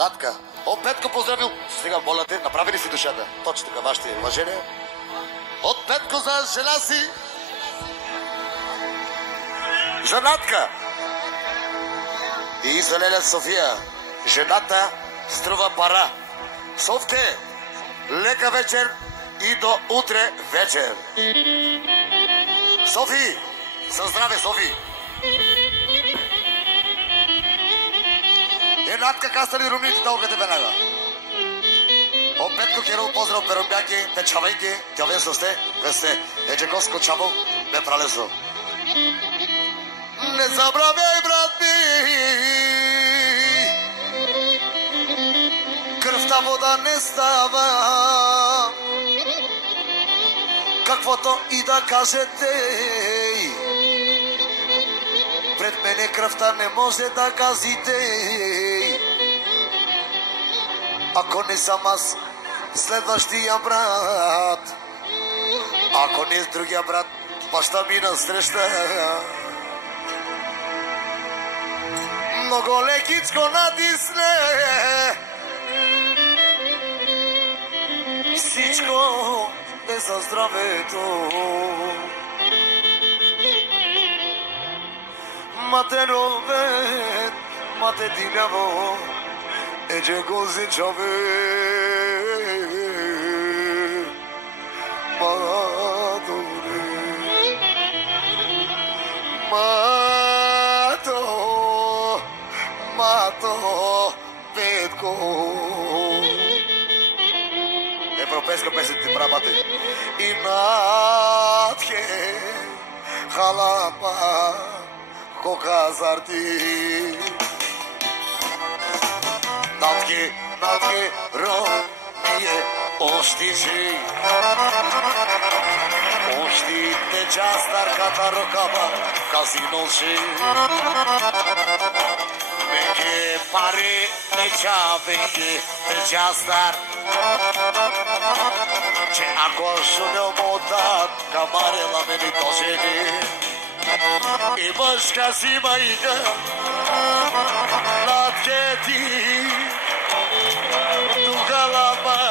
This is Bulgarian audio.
Натка. От Петко поздравил. Сега, моля те, направи ли си душата? Точно така, вашите уважения. От Петко за жена си. За Натка. И за Леля София. Жената струва пара. Совте, лека вечер и до утре вечер. Софи, със здраве, Софи. Натка кастали румните долгата веднага. От Петко Кирил поздрав перомбяки, печавайки, тявен состе, весте, еджекоско чаво, бе пралесо. Не забравяй, брат ми, кръвта вода не става, каквото и да кажете. Пред мене кръвта не може да газите. Ако не съм аз следващия брат, ако не с другия брат, баща ми насреща. Много лекичко натисне, всичко е за здравето. Мате ровен, мате диляво, еже гози чове. Мадоре, мато, Петко. Европейска песен ти правате. И натхе, халапа, коказарти. Натхе, ро, ние оштичи. Оштите частар ката рокава, казиноши. Меке пари, не чавеке, те частар. Че ако шунел мотат, камарела ме ми дожени. И мъжка си майка над кети, духа лама